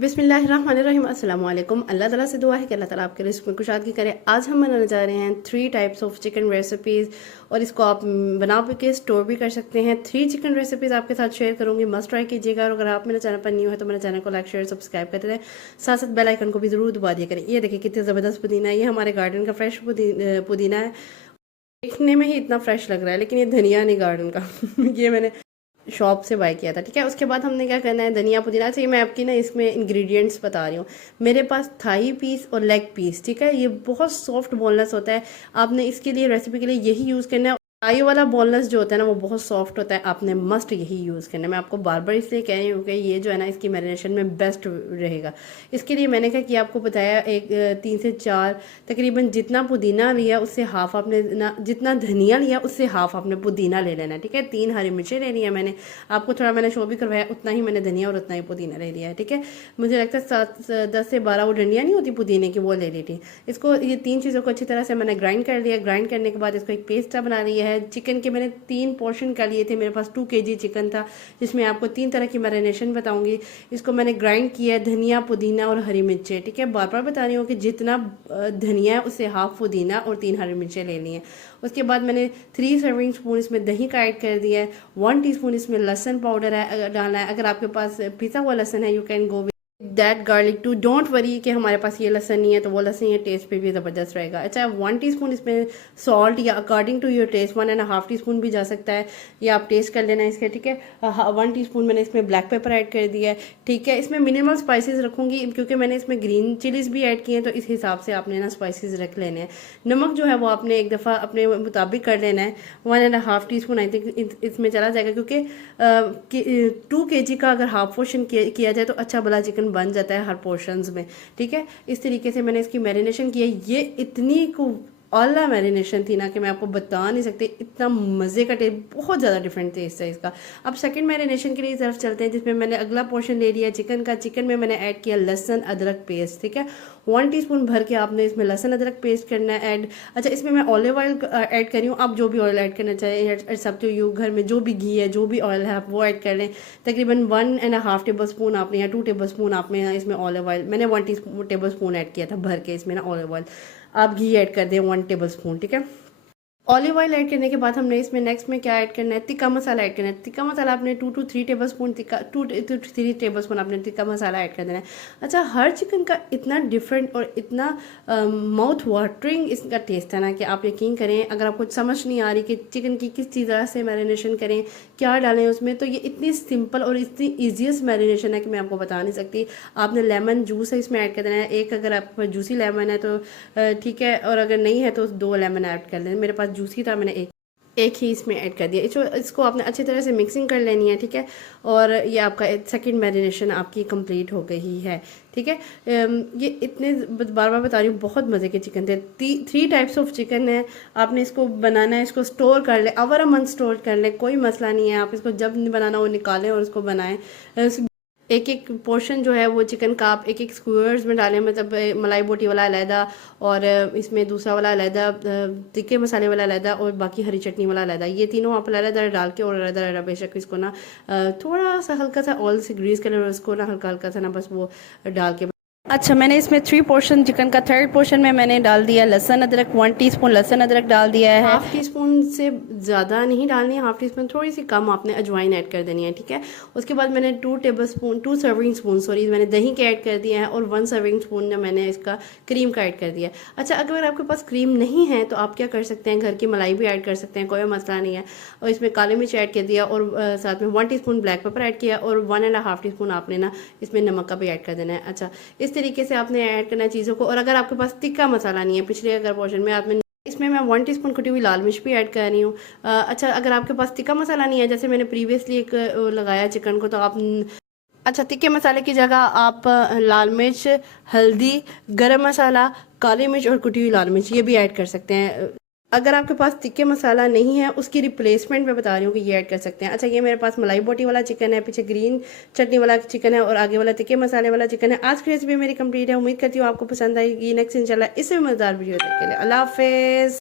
बिस्मिल्लाहिर्रहमानिर्रहीम अस्सलाम वालेकुम। अल्लाह ताला से दुआ है कि अल्लाह ताला आपके रिस्क में कुशादगी करे। आज हम बनाने जा रहे हैं 3 टाइप्स ऑफ चिकन रेसिपीज़ और इसको आप बना के स्टोर भी कर सकते हैं। 3 चिकन रेसिपीज़ आपके साथ शेयर करूंगी, मस्ट ट्राई कीजिएगा। और अगर आप मेरे चैनल पर न्यू है तो मेरे चैनल को लाइक शेयर सब्सक्राइब करते रहें, साथ साथ बेल आइकन को भी ज़रूर दबा दिया करें। ये देखिए कितनी ज़बरदस्त पुदीना है, ये हमारे गार्डन का फ्रेश पुदीना है। देखने में ही इतना फ्रेश लग रहा है लेकिन ये धनिया नहीं गार्डन का ये मैंने शॉप से बाय किया था। ठीक है, उसके बाद हमने क्या करना है, धनिया पुदीना से मैं आपकी ना इसमें इंग्रेडिएंट्स बता रही हूँ। मेरे पास थाई पीस और लेग पीस, ठीक है, ये बहुत सॉफ्ट बोनलेस होता है। आपने इसके लिए रेसिपी के लिए यही यूज़ करना है। थाई वाला बोनलेस जो होता है ना वो बहुत सॉफ्ट होता है, आपने मस्ट यही यूज़ करना है। मैं आपको बार बार इसलिए कह रही हूँ कि ये जो है ना इसकी मैरिनेशन में बेस्ट रहेगा। इसके लिए मैंने क्या किया, आपको बताया, एक 3 से 4 तकरीबन जितना पुदीना लिया उससे हाफ आपने ना, जितना धनिया लिया उससे हाफ आपने पुदीना ले लेना है। ठीक है, 3 हरी मिर्चें ले ली है मैंने, आपको थोड़ा मैंने शो भी करवाया, उतना ही मैंने धनिया और उतना ही पुदीना ले लिया है। ठीक है, मुझे लगता है 10 से 12 वो डंडियाँ नहीं होती पुदीने की, वो ले ली थी। इसको ये 3 चीज़ों को अच्छी तरह से मैंने ग्राइंड कर लिया। ग्राइंड करने के बाद इसको एक पेस्ट बना लिया है। चिकन के मैंने 3 पोर्शन कर लिए थे, मेरे पास 2 kg चिकन था, जिसमें आपको 3 तरह की मैरिनेशन बताऊंगी। इसको मैंने ग्राइंड किया है, धनिया पुदीना और हरी मिर्चें। ठीक है, बार बार बता रही हूँ कि जितना धनिया है उससे हाफ पुदीना और 3 हरी मिर्चें लेनी है। उसके बाद मैंने 3 सर्विंग स्पून इसमें दही का ऐड कर दिया है। 1 टीस्पून इसमें लहसुन पाउडर है डालना है। अगर आपके पास पिसा हुआ लहसुन है, you can go that garlic too. Don't worry कि हमारे पास ये लहसुन नहीं है, तो वो लहसुन ये टेस्ट पे भी ज़बरदस्त रहेगा। अच्छा, 1 टीस्पून इसमें सॉल्ट या according to your taste 1.5 teaspoon भी जा सकता है, या आप टेस्ट कर लेना इसके। ठीक है, 1 टीस्पून मैंने इसमें ब्लैक पेपर ऐड कर दिया है। ठीक है, इसमें मिनिमल स्पाइसेस रखूँगी क्योंकि मैंने इसमें ग्रीन चिलीज़ भी ऐड किए हैं, तो इस हिसाब से आपने ना स्पाइसेस रख लेने हैं। नमक जो है वो आपने एक दफ़ा अपने मुताबिक कर लेना है। 1.5 टीस्पून आई थिंक इसमें चला जाएगा, क्योंकि 2 kg का अगर हाफ पोर्शन किया जाए तो अच्छा भला चिकन बन जाता है हर पोर्शंस में। ठीक है, इस तरीके से मैंने इसकी मैरिनेशन की है। ये इतनी आला मैरिनेशन थी ना कि मैं आपको बता नहीं सकती, इतना मज़े का टेस्ट, बहुत ज़्यादा डिफरेंट टेस्ट है इसका। अब सेकंड मैरिनेशन के लिए तरफ चलते हैं, जिसमें मैंने अगला पोर्शन ले लिया चिकन का। चिकन में मैंने ऐड किया लहसुन अदरक पेस्ट। ठीक है, 1 टीस्पून भर के आपने इसमें लहसुन अदरक पेस्ट करना है ऐड। अच्छा, इसमें मैं ऑलिव ऑयल ऐड कर रही हूँ, आप जो भी ऑयल ऐड करना चाहिए, सब टू यू। घर में जो भी घी है, जो भी ऑयल है, आप वो ऐड कर लें। तकरीबन 1.5 टेबल स्पून आपने या 2 टेबल स्पून आपने इसमें ऑलिव ऑयल, मैंने 1 टेबल स्पून ऐड किया था भर के इसमें ना ऑलिव ऑयल। आप घी ऐड कर दें 1 टेबल स्पून। ठीक है, ऑलिव ऑयल ऐड करने के बाद हमने इसमें नेक्स्ट में क्या ऐड करना है, तिक्का मसाला ऐड करना है। तिक्का मसाला आपने 2 to 3 table spoon, 2 to 3 table spoon आपने तिक्का मसाला ऐड कर देना है। अच्छा, हर चिकन का इतना डिफरेंट और इतना माउथ वाटरिंग इसका टेस्ट है ना कि आप यकीन करें, अगर आपको समझ नहीं आ रही कि चिकन की किस तरह से मैरिनेशन करें, क्या डालें उसमें, तो ये इतनी सिंपल और इतनी ईजीएस्ट मैरिनेशन है कि मैं आपको बता नहीं सकती। आपने लेमन जूस है इसमें ऐड कर देना है, एक अगर आपके पास जूसी लेमन है तो ठीक है, और अगर नहीं है तो 2 लेमन ऐड कर लें। मेरे पास जूसी था, मैंने एक ही इसमें ऐड कर दिया। इसको आपने अच्छी तरह से मिक्सिंग कर लेनी है। ठीक है, और ये आपका सेकंड मैरिनेशन आपकी कंप्लीट हो गई है। ठीक है, ये इतने बार बार बता रही हूँ, बहुत मज़े के चिकन थे। 3 टाइप्स ऑफ चिकन है, आपने इसको बनाना है, इसको स्टोर कर ले, अवर अ मंथ स्टोर कर ले, कोई मसला नहीं है। आप इसको जब बनाना हो निकालें और उसको बनाएं। एक एक पोर्शन जो है वो चिकन का आप एक एक स्क्वायर्स में डालें, मतलब मलाई बोटी वाला अलहदा और इसमें दूसरा वाला अलहदा, तिक्के मसाले वाला अलहदा और बाकी हरी चटनी वाला अलहदा, ये तीनों आप अलहदा डाल के और अलहदा बेशक इसको ना थोड़ा सा हल्का सा ऑयल से ग्रीस करें और उसको ना हल्का हल्का सा ना बस वो डाल के। अच्छा, मैंने इसमें 3 पोर्शन चिकन का, 3rd पोर्शन में मैंने डाल दिया लहसुन अदरक, 1 टीस्पून लहसुन अदरक डाल दिया है। हाफ टी स्पून से ज़्यादा नहीं डालनी है, हाफ टी स्पून थोड़ी सी कम आपने अजवाइन ऐड कर देनी है। ठीक है, उसके बाद मैंने 2 सर्विंग स्पून मैंने दही के ऐड कर दिया है और 1 सर्विंग स्पून मैंने इसका क्रीम का ऐड कर दिया है। अच्छा, अगर आपके पास क्रीम नहीं है तो आप क्या कर सकते हैं, घर की मलाई भी ऐड कर सकते हैं, कोई मसला नहीं है। और इसमें काली मिर्च ऐड कर दिया और साथ में 1 टीस्पून ब्लैक पेपर ऐड किया और 1.5 टीस्पून आपने ना इसमें नमक का भी ऐड कर देना है। अच्छा, इस तरीके से आपने ऐड करना है चीज़ों को। और अगर आपके पास तिक्का मसाला नहीं है, पिछले अगर पोर्शन में आपने, इसमें मैं 1 टीस्पून कुटी हुई लाल मिर्च भी ऐड कर रही हूँ। अच्छा, अगर आपके पास तिक्का मसाला नहीं है, जैसे मैंने प्रीवियसली एक लगाया चिकन को, तो आप, अच्छा, तिक्के मसाले की जगह आप लाल मिर्च, हल्दी, गरम मसाला, काली मिर्च और कुटी हुई लाल मिर्च ये भी ऐड कर सकते हैं। अगर आपके पास तिक्के मसाला नहीं है, उसकी रिप्लेसमेंट में बता रही हूँ कि ये ऐड कर सकते हैं। अच्छा, ये मेरे पास मलाई बोटी वाला चिकन है, पीछे ग्रीन चटनी वाला चिकन है और आगे वाला तिक्के मसाले वाला चिकन है। आज की रेसिपी मेरी कंप्लीट है, उम्मीद करती हूँ आपको पसंद आएगी। नेक्स्ट इंशाल्लाह इससे मज़ेदार वीडियो तक के लिए अल्लाह हाफिज़।